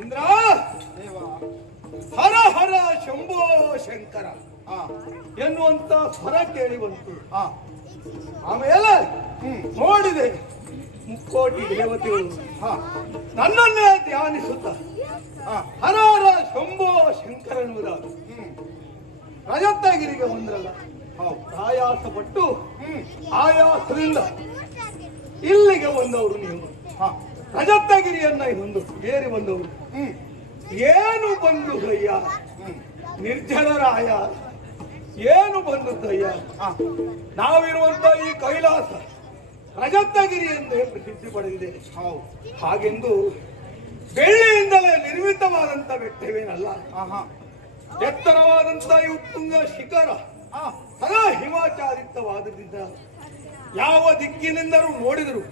ಇಂದ್ರ ಹರ ಹರ ಶಂಭೋ ಶಂಕರ ಎನ್ನುವಂತ ಸ್ವರ ಕೇಳಿ ಬಂತು. ಆಮೇಲೆ ನೋಡಿದೆ ಮುಕ್ಕೋಟಿ ದೇವತೆಗಳು ನನ್ನನ್ನೇ ಧ್ಯಾನಿಸುತ್ತ ಹರ ಹರ ಶಂಭೋ ಶಂಕರ ಎನ್ನುವುದಾದ ರಜತಗಿರಿಗೆ ಬಂದ್ರಲ್ಲ, ಆಯಾಸ ಪಟ್ಟು ಆಯಾಸದಿಂದ ಇಲ್ಲಿಗೆ ಬಂದವರು ನೀವು. ರಜತಗಿರಿಯನ್ನ ಒಂದು ಏರಿ ಬಂದವರು ಏನು ಬಂದು ಅಯ್ಯ ನಿರ್ಜನರಾಯ, ಏನು ಬಂದದ್ದಯ್ಯ, ನಾವಿರುವಂತ ಈ ಕೈಲಾಸ ರಜತಗಿರಿ ಎಂದೇ ಪ್ರಸಿದ್ಧಿ ಪಡೆದಿದೆ. ಹಾಗೆಂದು ಬೆಳ್ಳಿಯಿಂದಲೇ ನಿರ್ಮಿತವಾದಂತ ಬೆಟ್ಟವೇನಲ್ಲ, ಎತ್ತರವಾದಂತ ಈ ಉತ್ತುಂಗ ಶಿಖರ ಸದಾ ಹಿಮಾಚಾರಿತವಾದದಿಂದ ಯಾವ ದಿಕ್ಕಿನಿಂದಲೂ ನೋಡಿದರು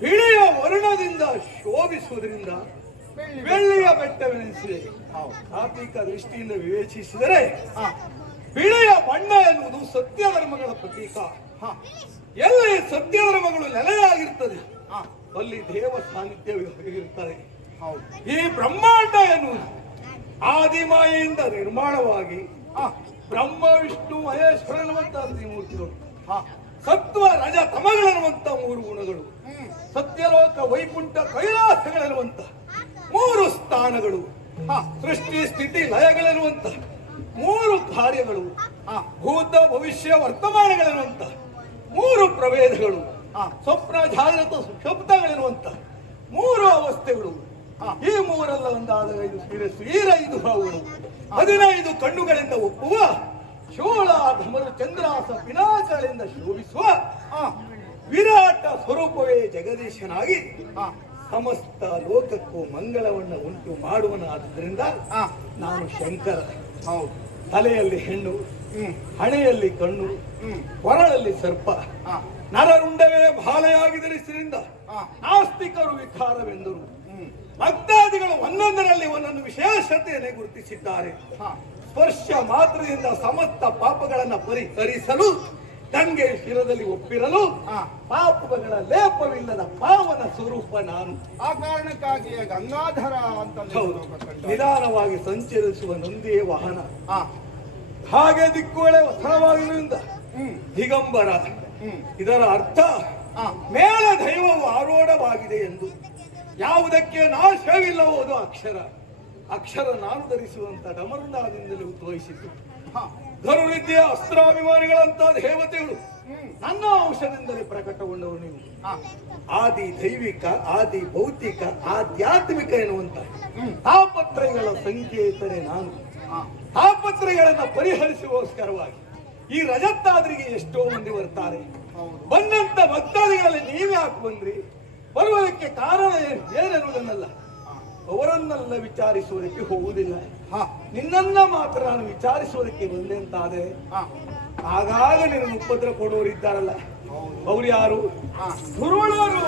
ಬಿಳಿಯ ವರ್ಣದಿಂದ ಶೋಭಿಸುವುದರಿಂದ ಬೆಳ್ಳಿಯ ಬೆಟ್ಟವೆನಿಸಿದೆ. ತಾತ್ವಿಕ ದೃಷ್ಟಿಯಿಂದ ವಿವೇಚಿಸಿದರೆ ಬಿಳಿಯ ಬಣ್ಣ ಎನ್ನುವುದು ಸತ್ಯ ಧರ್ಮಗಳ ಪ್ರತೀಕ. ಎಲ್ಲಿ ಸತ್ಯ ಧರ್ಮಗಳು ನೆಲೆಯಾಗಿರ್ತದೆ ಅಲ್ಲಿ ದೇವ ಸಾನ್ನಿಧ್ಯವಿರುತ್ತದೆ. ಈ ಬ್ರಹ್ಮಾಂಡ ಎನ್ನುವುದು ಆದಿಮಾಯೆಯಿಂದ ನಿರ್ಮಾಣವಾಗಿ ಬ್ರಹ್ಮ ವಿಷ್ಣು ಮಹೇಶ್ವರ ಎನ್ನುವಂತಹ ತ್ರಿಮೂರ್ತಿಗಳು, ಸತ್ವ ರಜ ತಮಗಳೆನ್ನುವಂತ ಮೂರು ಗುಣಗಳು, ಸತ್ಯಲೋಕ ವೈಕುಂಠ ಕೈಲಾಸಗಳೆನ್ನುವಂತ ಮೂರು ಸ್ಥಾನಗಳು, ಸೃಷ್ಟಿ ಸ್ಥಿತಿ ಲಯಗಳೆನ್ನುವಂತ ಮೂರು ಕಾರ್ಯಗಳು, ಭೂತ ಭವಿಷ್ಯ ವರ್ತಮಾನಗಳೆನ್ನುವಂತ ಮೂರು ಪ್ರಭೇದಗಳು, ಸ್ವಪ್ನ ಜಾಗೃತ ಸುಷುಪ್ತಗಳೆನ್ನುವಂತ ಮೂರು ಅವಸ್ಥೆಗಳು, ಈ ಮೂರೆಲ್ಲ ಒಂದಾದ 5 ಶಿರಸ್ಸು, ಈ 5 ಭಾವಗಳು, 15 ಕಣ್ಣುಗಳಿಂದ ಒಪ್ಪುವ ಶೂಲ ಧಮರು ಚಂದ್ರಾಸ ಪಿನಾಕಗಳಿಂದ ಶೋಭಿಸುವ ವಿರಾಟ ಸ್ವರೂಪವೇ ಜಗದೀಶನಾಗಿ ಸಮಸ್ತ ಲೋಕಕ್ಕೂ ಮಂಗಳವನ್ನ ಉಂಟು ಮಾಡುವನಾದ್ದರಿಂದ ನಾನು ಶಂಕರ. ತಲೆಯಲ್ಲಿ ಹೆಣ್ಣು, ಹಣೆಯಲ್ಲಿ ಕಣ್ಣು, ಕೊರಳಲ್ಲಿ ಸರ್ಪ, ನರರುಂಡವೇ ಬಾಲೆಯಾಗಿ ಧರಿಸಿದ್ರಿಂದ ನಾಸ್ತಿಕರು ವಿಕಾರವೆಂದರು. ಭಕ್ತಾದಿಗಳು ಒಂದೊಂದರಲ್ಲಿ ಒಂದೊಂದು ವಿಶೇಷತೆಯನ್ನು ಗುರುತಿಸಿದ್ದಾರೆ. ಸ್ಪರ್ಶ ಮಾತ್ರದಿಂದ ಸಮಸ್ತ ಪಾಪಗಳನ್ನು ಪರಿಹರಿಸಲು ಗಂಗೆ ಶಿರದಲ್ಲಿ ಒಪ್ಪಿರಲು ಪಾಪಗಳ ಲೇಪವಿಲ್ಲದ ಪಾವನ ಸ್ವರೂಪ ನಾನು. ಆ ಕಾರಣಕ್ಕಾಗಿ ಗಂಗಾಧರ ಅಂತ ನಿಧಾನವಾಗಿ ಸಂಚರಿಸುವ ನಂದಿಯೇ ವಾಹನ, ಹಾಗೆ ದಿಕ್ಕುಗಳೇ ವಸನವಾಗಿರುವುದರಿಂದ ದಿಗಂಬರ. ಇದರ ಅರ್ಥ ಮೇಲ ದೈವವು ಆರೂಢವಾಗಿದೆ ಎಂದು. ಯಾವುದಕ್ಕೆ ನಾಶವಿಲ್ಲವೋ ಅದು ಅಕ್ಷರ. ಅಕ್ಷರ ನಾನು ಧರಿಸುವಂತ ಡಮರುನಾದಿಂದಲೇ ಉದ್ಭವಿಸಿತು. ಧನುರ್ವಿದ್ಯೆ ಅಸ್ತ್ರಾಭಿಮಾನಿಗಳಂತ ದೇವತೆಗಳು ನನ್ನ ಔಷಧದಿಂದಲೇ ಪ್ರಕಟಗೊಂಡವರು ನೀವು. ಆದಿ ದೈವಿಕ, ಆದಿ ಭೌತಿಕ, ಆಧ್ಯಾತ್ಮಿಕ ಎನ್ನುವಂತ ತಾಪತ್ರಯಗಳ ಸಂಕೇತನೆ ನಾನು. ತಾಪತ್ರಯಗಳನ್ನ ಪರಿಹರಿಸುವಗೋಸ್ಕರವಾಗಿ ಈ ರಜತಾದ್ರಿಗೆ ಎಷ್ಟೋ ಮಂದಿ ಬರ್ತಾರೆ. ಬಂದಂತ ಭಕ್ತಾದಿಗಳಲ್ಲಿ ನೀವೇ ಯಾಕೆ ಬಂದ್ರಿ? ಬರುವುದಕ್ಕೆ ಕಾರಣ ಏನೆನ್ನುವುದನ್ನಲ್ಲ, ಅವರನ್ನೆಲ್ಲ ವಿಚಾರಿಸುವುದಕ್ಕೆ ಹೋಗುವುದಿಲ್ಲ. ನಿನ್ನನ್ನ ಮಾತ್ರ ನಾನು ವಿಚಾರಿಸುವುದಕ್ಕೆ ಬಂದೆ ಅಂತಾದ್ರೆ ಆಗಾಗ ನಿನ್ನ ಉಪದ್ರ ಕೊಡೋರಿದ್ದಾರಲ್ಲ, ಅವ್ರು ಯಾರು? ದುರುಳರು.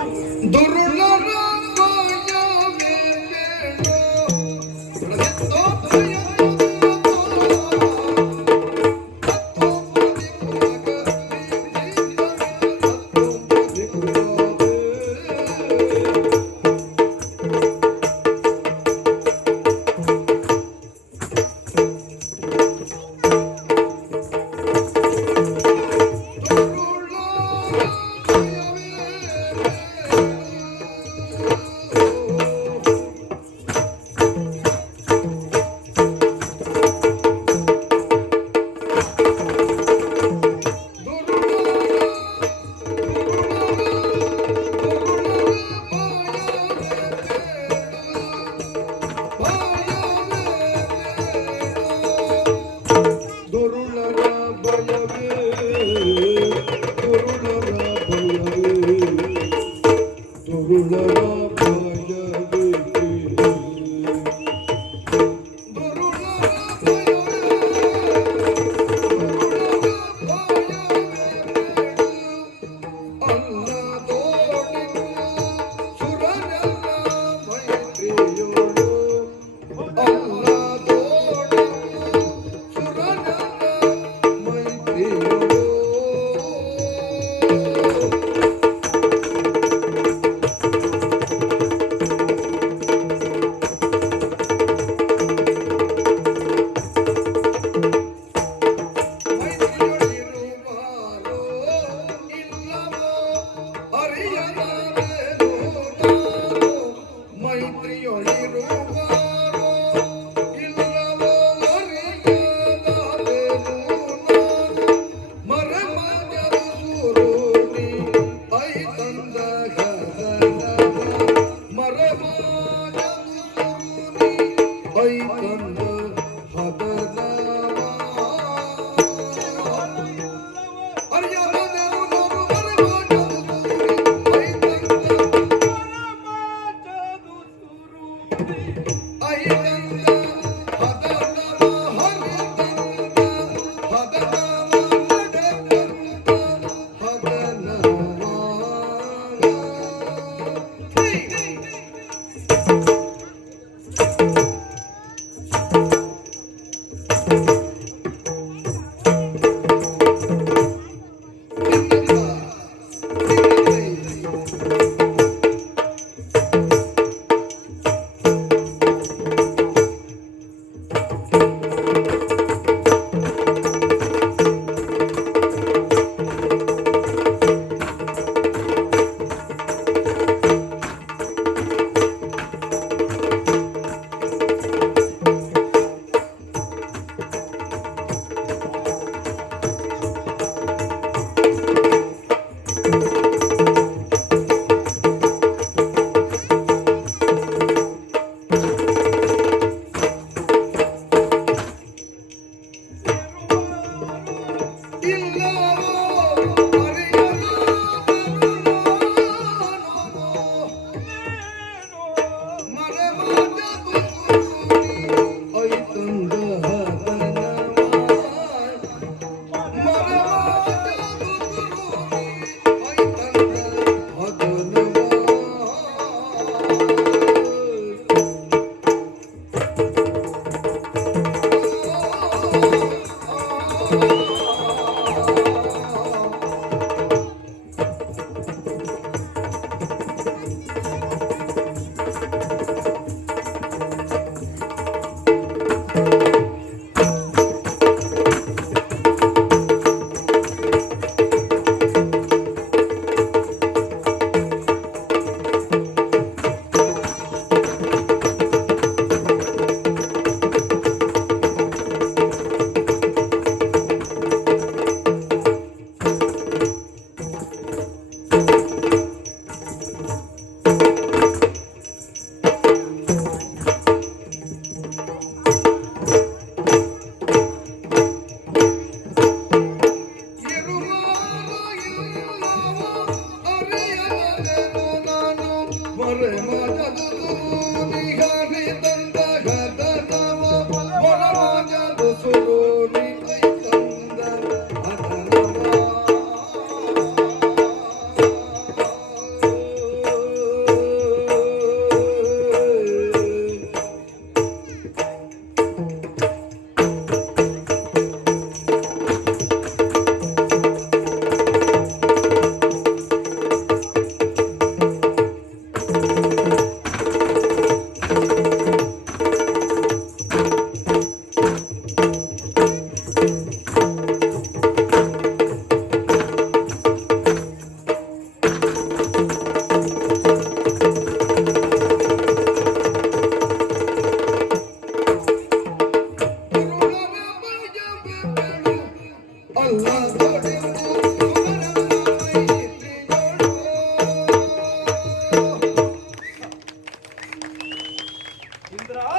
ಇಂದ್ರ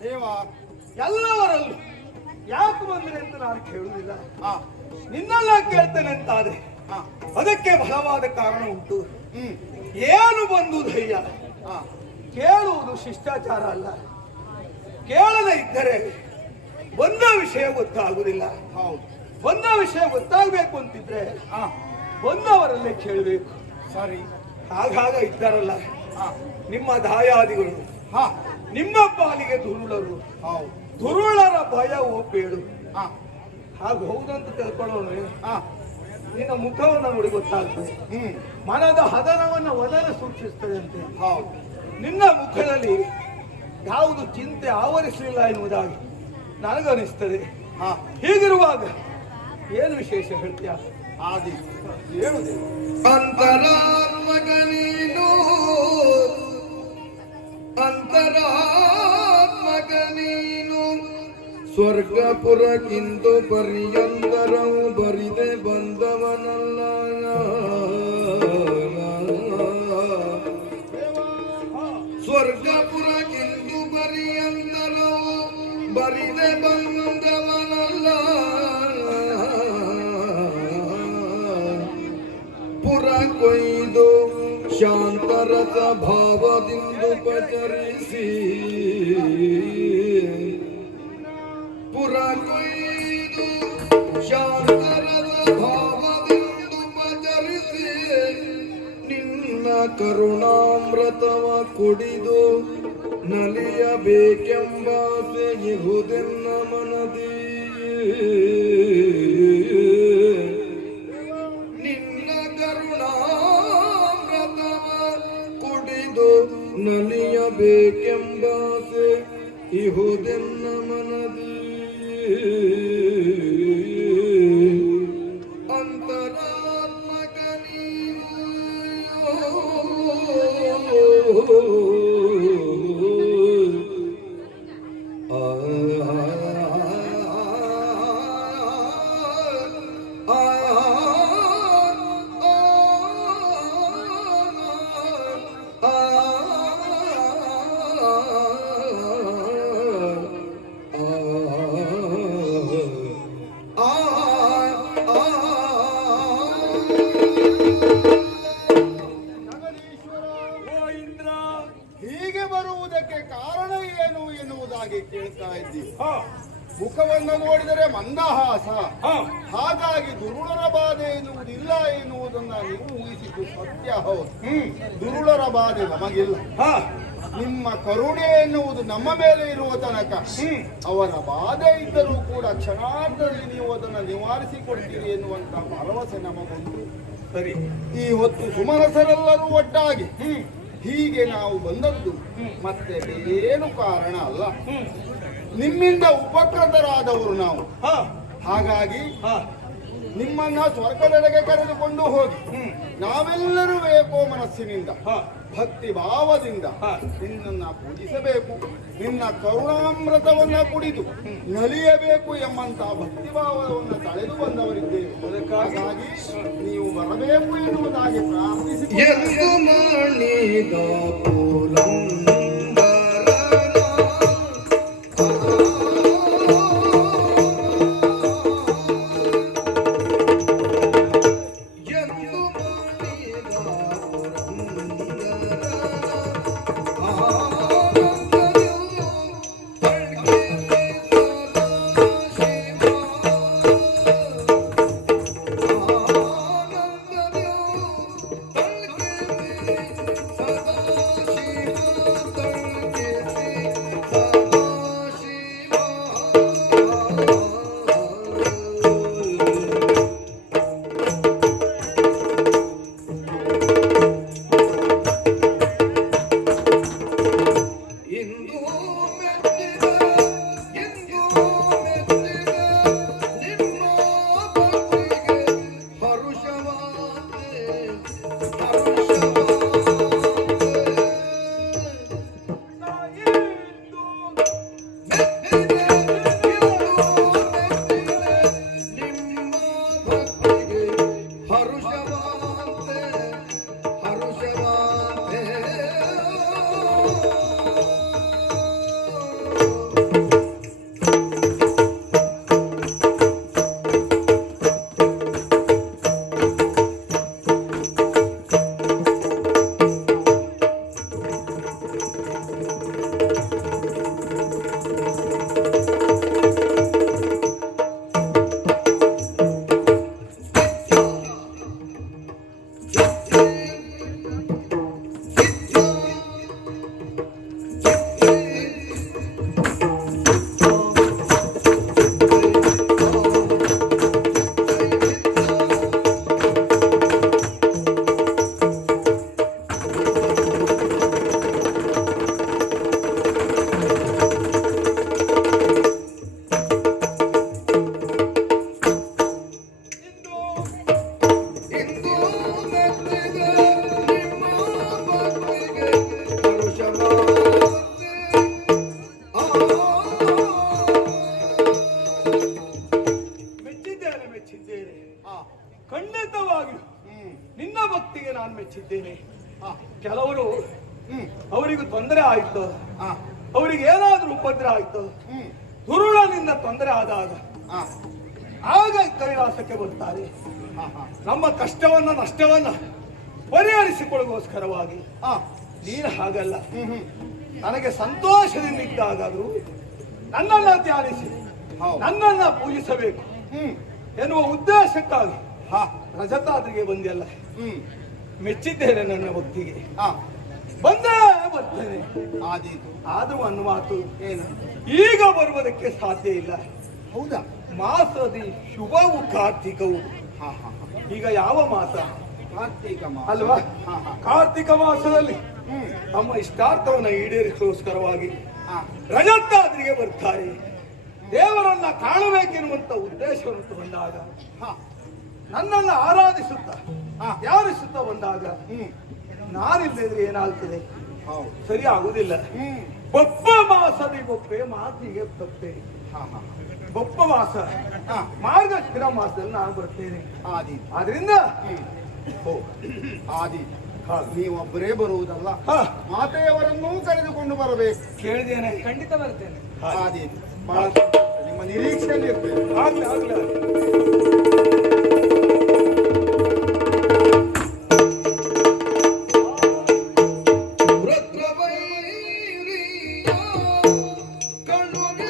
ದೇವ ಎಲ್ಲವರಲ್ಲೂ ಯಾಕೆ ಬಂದ್ರೆ ಅಂತ ನಾನು ಕೇಳುವುದಿಲ್ಲ. ಹಾ ನಿನ್ನೆಲ್ಲ ಕೇಳ್ತೇನೆ ಅಂತಾದ್ರೆ ಹಾ ಅದಕ್ಕೆ ಬಲವಾದ ಕಾರಣ ಉಂಟು. ಹ್ಮ್ ಏನು ಬಂದು ಧೈರ್ಯ ಹಾ ಕೇಳುವುದು ಶಿಷ್ಟಾಚಾರ ಅಲ್ಲ. ಕೇಳದೆ ಇದ್ದರೆ ಒಂದ ವಿಷಯ ಗೊತ್ತಾಗುವುದಿಲ್ಲ. ಹೌದು ಒಂದ ವಿಷಯ ಗೊತ್ತಾಗಬೇಕು ಅಂತಿದ್ರೆ ಹಾ ಬಂದವರಲ್ಲೇ ಕೇಳಬೇಕು. ಸರಿ ಆಗಾಗ ಇದ್ದಾರಲ್ಲ ಹಾ ನಿಮ್ಮ ದಾಯಾದಿಗಳು, ಹಾ ನಿಮ್ಮ ಪಾಲಿಗೆ ದುರುಳರು, ಹೌದು ದುರುಳರ ಭಯ ಬೇಡು. ಹಾ ಹಾಗೆ ಹೌದಂತ ತಿಳ್ಕೊಳ್ಳೋಣ. ಹಾ ನಿನ್ನ ಮುಖವನ್ನು ನೋಡಿ ಗೊತ್ತಾಗ್ತದೆ. ಹ್ಮ್ ಮನದ ಹದನವನ್ನ ವದನ ಸೂಚಿಸ್ತದೆ ಅಂತೆ. ಹೌದು ನಿನ್ನ ಮುಖದಲ್ಲಿ ಯಾವುದು ಚಿಂತೆ ಆವರಿಸಲಿಲ್ಲ ಎನ್ನುವುದಾಗಿ ನನಗನಿಸ್ತದೆ. ಹಾ ಹೀಗಿರುವಾಗ ಏನು ವಿಶೇಷ ಹೇಳ್ತೀಯ? ಆದಿ ಹೇಳುದೇ ಅಂತರಾತ್ಮಕ ನೀನು ಅಂತರಾತ್ಮಕ ನೀನು ಸ್ವರ್ಗಪುರಕ್ಕಿಂತ ಪರ್ಯಂತರವು ಬರಿದೆ ಬಂದವನಲ್ಲ. ಸ್ವರ್ಗಪುರಕ್ಕಿಂತ ಪರ್ಯಂತರವು ಬರಿದೆ ಬಂದವನಲ್ಲ. ಪುರ ಕೊಯ್ದು ಶಾಂತರಸ ಭಾವದಿಂದುಪಚರಿಸಿ ಪುರ ಕೊಯ್ದು ಶಾಂತರಸ ಭಾವದಿಂದುಪಚರಿಸಿ ನಿನ್ನ ಕರುಣಾಮೃತವ ಕುಡಿದು ನಲಿಯಬೇಕೆಂಬಾಸೆ ಇಹುದೆನ್ನ ಮನದಿ. ನಲಿಯಬೇಕೆಂಬಾಸೆ ಇಹುದೆನ್ನ ಮನದಿ. ಅಂತರಾತ್ಮಕ ನೀನು ಓ ಇಂದ್ರ, ಹೀಗೆ ಬರುವುದಕ್ಕೆ ಕಾರಣ ಏನು ಎನ್ನುವುದಾಗಿ ಕೇಳ್ತಾ ಇದ್ದೀವಿ. ಹಾ ಮುಖವನ್ನು ನೋಡಿದರೆ ಮಂದಹಾಸ, ಹಾ ಹಾಗಾಗಿ ದುರುಳರ ಬಾಧೆ ಎನ್ನುವುದಿಲ್ಲ ಎನ್ನುವುದನ್ನ ನೀವು ಊಹಿಸಿದ್ದು ಸತ್ಯ. ಹೌದು, ದುರುಳರ ಬಾಧೆ ನಮಗಿಲ್ಲ. ಹಾ ನಿಮ್ಮ ಕರುಣೆ ಎನ್ನುವುದು ನಮ್ಮ ಮೇಲೆ ಇರುವ ತನಕ ಅವರ ಬಾಧೆ ಇದ್ದರೂ ಕೂಡ ಕ್ಷಣಾರ್ಧದಲ್ಲಿ ನೀವು ಅದನ್ನು ನಿವಾರಿಸಿಕೊಡ್ತೀರಿ ಎನ್ನುವಂತ ಭರವಸೆ ನಮಗುಂಟು. ಸರಿ. ಈ ಹೊತ್ತು ಸುಮನಸರೆಲ್ಲರೂ ಒಟ್ಟಾಗಿ ಹೀಗೆ ನಾವು ಬಂದದ್ದು ಮತ್ತೆ ಏನು ಕಾರಣ ಅಲ್ಲ, ನಿಮ್ಮಿಂದ ಉಪಕೃತರಾದವರು ನಾವು. ಹಾ ಹಾಗಾಗಿ ಹಾ ನಿಮ್ಮನ್ನ ಸ್ವರ್ಗದೆಡೆಗೆ ಕರೆದುಕೊಂಡು ಹೋಗಿ ನಾವೆಲ್ಲರೂ ಏಕೋ ಮನಸ್ಸಿನಿಂದ ಹಾ ಭಕ್ತಿ ಭಾವದಿಂದ ಹಾ. ನಿನ್ನನ್ನ ಪೂಜಿಸಬೇಕು, ನಿನ್ನ ಕರುಣಾಮೃತವನ್ನ ಕುಡಿದು ನಲಿಯಬೇಕು ಎಂಬಂತಹ ಭಕ್ತಿ ಭಾವವನ್ನು ತಳೆದು ಬಂದವರಿದ್ದೇವೆ. ಹಾಗಾಗಿ ನೀವು ಬರಬೇಕು ಎನ್ನುವುದಾಗಿ ಪ್ರಾರ್ಥಿಸಿ ಎಂದು ಮಾಡಿದ ಪುರಂದರನ ಎಂದು ಮಾಡಿದ ಆಯ್ತು, ಆ, ಅವರಿಗೆ ಏನಾದ್ರೂ ಉಪದ್ರ ಆಯ್ತು, ಹ್ಮ್, ದುರುಳನಿಂದ ತೊಂದರೆ ಆದಾಗ ಆ, ಆಗ ಕೈಲಾಸಕ್ಕೆ ಬರ್ತಾರೆ. ಹಾ, ಹಾ, ನಮ್ಮ ಕಷ್ಟವನ್ನ ನಷ್ಟವನ್ನ ಪರಿಹರಿಸಿಕೊಳ್ಳುಗೋಸ್ಕರವಾಗಿ. ಆ, ನೀನು ಹಾಗಲ್ಲ. ಹ್ಮ್, ಹ್ಮ್, ನನಗೆ ಸಂತೋಷದಿಂದ ಇದ್ದಾಗಾದ್ರೂ ನನ್ನನ್ನ ಧ್ಯಾನಿಸಿ ಹೌದು. ನನ್ನನ್ನ ಪೂಜಿಸಬೇಕು ಹ್ಮ್, ಎನ್ನುವ ಉದ್ದೇಶಕ್ಕಾಗಿ ಹಾ, ರಜತಾದ್ರಿಗೆ ಬಂದೆಲ್ಲ. ಹ್ಮ್, ಮೆಚ್ಚಿದ್ದೇನೆ ನನ್ನ ಭಕ್ತಿಗೆ. ಆ, ಬಂದೇ ಬರ್ತೇನೆ. ಆದೀತು. ಆದ್ರೂ ಒಂದು ಮಾತು, ಏನು? ಈಗ ಬರುವುದಕ್ಕೆ ಸಾಧ್ಯ ಇಲ್ಲ. ಹೌದಾ? ಮಾಸದಿ ಶುಭವು ಕಾರ್ತಿಕವು. ಹಾ, ಹಾ, ಹಾ. ಈಗ ಯಾವ ಮಾಸ ಕಾರ್ತೀಕ ಮಾಸ ಅಲ್ವಾ? ಹಾ, ಹಾ. ಕಾರ್ತಿಕ ಮಾಸದಲ್ಲಿ ಹ್ಮ್, ತಮ್ಮ ಇಷ್ಟಾರ್ಥವನ್ನು ಈಡೇರಿಸೋಸ್ಕರವಾಗಿ ಆ, ರಜತಾದ್ರಿಗೆ ಬರ್ತಾರೆ. ದೇವರನ್ನ ಕಾಣಬೇಕೆನ್ನುವಂತ ಉದ್ದೇಶವನ್ನು ಬಂದಾಗ, ಹಾ, ನನ್ನನ್ನು ಆರಾಧಿಸುತ್ತಾ ಧ್ಯಾನಿಸುತ್ತಾ ಬಂದಾಗ ಹ್ಮ್, ನಾನಿಲ್ಲದ್ರೆ ಏನಾಗ್ತದೆ? ಹೌದು. ಸರಿ ಆಗುದಿಲ್ಲ. ಹ್ಮ್, ಬೊಪ್ಪ ಮಾಸದಿ ಬೊಪ್ಪೆ ಮಾತಿಗೆ ತಪ್ಪೆ. ಹಾ, ಹಾ, ಬೊಪ್ಪ ಮಾಸ ಹಾ, ಮಾರ್ಗಶಿರ ಮಾಸದಲ್ಲಿ ನಾನು ಬರ್ತೇನೆ. ಆದೀತು. ಆದ್ರಿಂದ ಹ್ಮ್, ಓ, ಆದೀತು. ಹೌದು. ನೀವೊಬ್ಬರೇ ಬರುವುದಲ್ಲ, ಹಾ, ಮಾತೆಯವರನ್ನೂ ಕರೆದುಕೊಂಡು ಬರಬೇಕು. ಕೇಳಿದ್ದೇನೆ. ಖಂಡಿತ ಬರ್ತೇನೆ. ಆದೀತು. ಬಹಳ ಸಂತೋಷ. ನಿಮ್ಮ ನಿರೀಕ್ಷೆಯಲ್ಲಿ ಇರ್ತೇನೆ. ಆಗ್ಲಿ ಆಗ್ಲಿ ಆಗ್ಲಿ. ವೃತ್ರವೈರಿಯ ಕಣ್ಣುಗೆ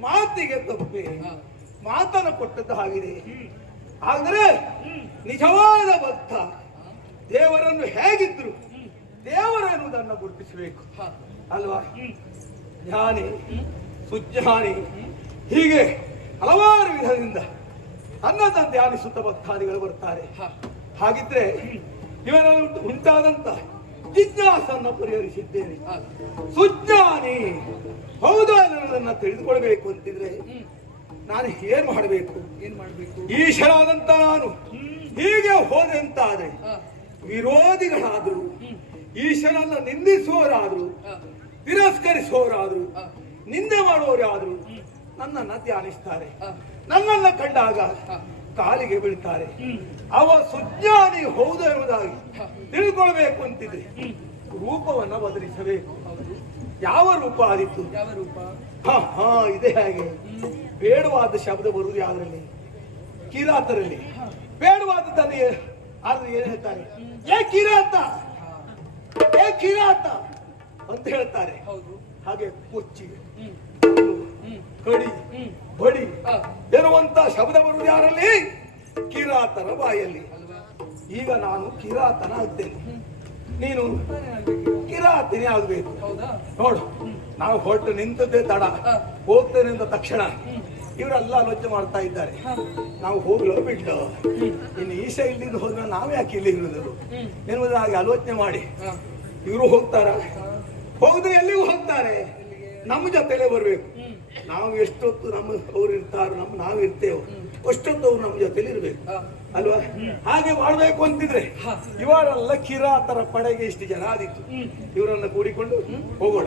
ಮಾತಿಗೆ ತಪ್ಪೆ, ಮಾತನ್ನು ಕೊಟ್ಟದ್ದು ಆಗಿದೆ. ಆದರೆ ನಿಜವಾದ ಭಕ್ತ ದೇವರನ್ನು ಹೇಗಿದ್ರು ದೇವರ ಎನ್ನುವುದನ್ನು ಗುರುತಿಸಬೇಕು ಅಲ್ವಾ? ಜ್ಞಾನಿ, ಸುಜ್ಞಾನಿ, ಹೀಗೆ ಹಲವಾರು ವಿಧದಿಂದ ಅನ್ನದನ್ನು ಧ್ಯಾನಿಸುತ್ತ ಭಕ್ತಾದಿಗಳು ಬರ್ತಾರೆ. ಹಾಗಿದ್ರೆ ಇವನಲ್ಲಿ ಉಂಟಾದಂತ ಜಿಜ್ಞಾಸನ್ನು ಪರಿಹರಿಸಿದ್ದೇನೆ. ಸುಜ್ಞಾನಿ ಹೌದಾ ಅನ್ನೋದನ್ನ ತಿಳಿದುಕೊಳ್ಬೇಕು ಅಂತಿದ್ರೆ ನಾನು ಏನ್ ಮಾಡಬೇಕು? ಈಶ್ವರಾದಂತ ನಾನು ಹೀಗೆ ಹೋದೆ ಅಂತಾದ್ರೆ ವಿರೋಧಿಗಳಾದ್ರು, ಈಶ್ವರನ್ನ ನಿಂದಿಸುವವರಾದ್ರು, ತಿರಸ್ಕರಿಸುವವರಾದ್ರು, ನಿಂದೆ ಮಾಡುವವರಾದ್ರು ನನ್ನನ್ನ ಧ್ಯಾನಿಸ್ತಾರೆ. ನನ್ನನ್ನ ಕಂಡಾಗ ಕಾಲಿಗೆ ಬೀಳ್ತಾರೆ. ಅವ ಸುಜ್ಞಾನಿ ಹೌದು ಎಂಬುದಾಗಿ ತಿಳ್ಕೊಳ್ಬೇಕು ಅಂತಿದ್ರೆ ರೂಪವನ್ನ ಬದಲಿಸಬೇಕು. ಯಾವ ರೂಪ ಆದಿತ್ತು? ಇದೆ ಹಾಗೆ ಬೇಡವಾದ ಶಬ್ದ ಬರುವುದು ಯಾವ್ದ್ರಲ್ಲಿ? ಕಿರಾತರಲ್ಲಿ. ಬೇಡವಾದದ್ದನ್ನು ಆದ್ರೆ ಏನ್ ಹೇಳ್ತಾರೆ? ಏ ಕಿರಾತ, ಏ ಕಿರಾತ ಅಂತ ಹೇಳ್ತಾರೆ. ಹಾಗೆ ಕೊಚ್ಚಿ, ಕಡಿ, ಬಡಿ ಎನ್ನುವಂತ ಶಬ್ದ ಬರುವುದು ಯಾರಲ್ಲಿ? ಕಿರಾತನ ಬಾಯಲ್ಲಿ. ಈಗ ನಾನು ಕಿರಾತನ ಆಗ್ತೇನೆ, ನೀನು ಕಿರಾತನೇ ಆಗ್ಬೇಕು. ನೋಡು, ನಾವು ಹೊರಟು ನಿಂತದ್ದೇ ತಡ, ಹೋಗ್ತೇನೆ ಅಂತ ತಕ್ಷಣ ಇವರೆಲ್ಲ ಆಲೋಚನೆ ಮಾಡ್ತಾ ಇದ್ದಾರೆ, ನಾವು ಹೋಗ್ಲೋ ಬಿಡ್ಲೋ, ಇನ್ನು ಈಶ ಇಲ್ಲಿಂದ ಹೋದ್ರೆ ನಾವ್ ಯಾಕೆ ಇಲ್ಲಿ ಇರುವುದು ಎನ್ನುವುದಾಗಿ ಆಲೋಚನೆ ಮಾಡಿ ಇವರು ಹೋಗ್ತಾರ. ಹೋಗದ್ರೆ ಎಲ್ಲಿಗೂ ಹೋಗ್ತಾರೆ, ನಮ್ಮ ಜೊತೆಲೇ ಬರ್ಬೇಕು. ನಾವು ಎಷ್ಟೊತ್ತು ನಮ್ಮ ಅವ್ರು ಇರ್ತಾರೋ ನಾವು ಇರ್ತೇವೆ ಅಷ್ಟೊತ್ತು ಅವ್ರು ನಮ್ಮ ಜೊತೆಲಿ ಇರ್ಬೇಕು ಅಲ್ವಾ? ಹಾಗೆ ಮಾಡ್ಬೇಕು ಅಂತಿದ್ರೆ ಇವರೆಲ್ಲ ಕಿರಾತರ ಪಡೆಗೆ ಇಷ್ಟು ಜನ ಆದಿತ್ತು. ಇವರನ್ನ ಕೂಡಿಕೊಂಡು ಹೋಗೋಣ.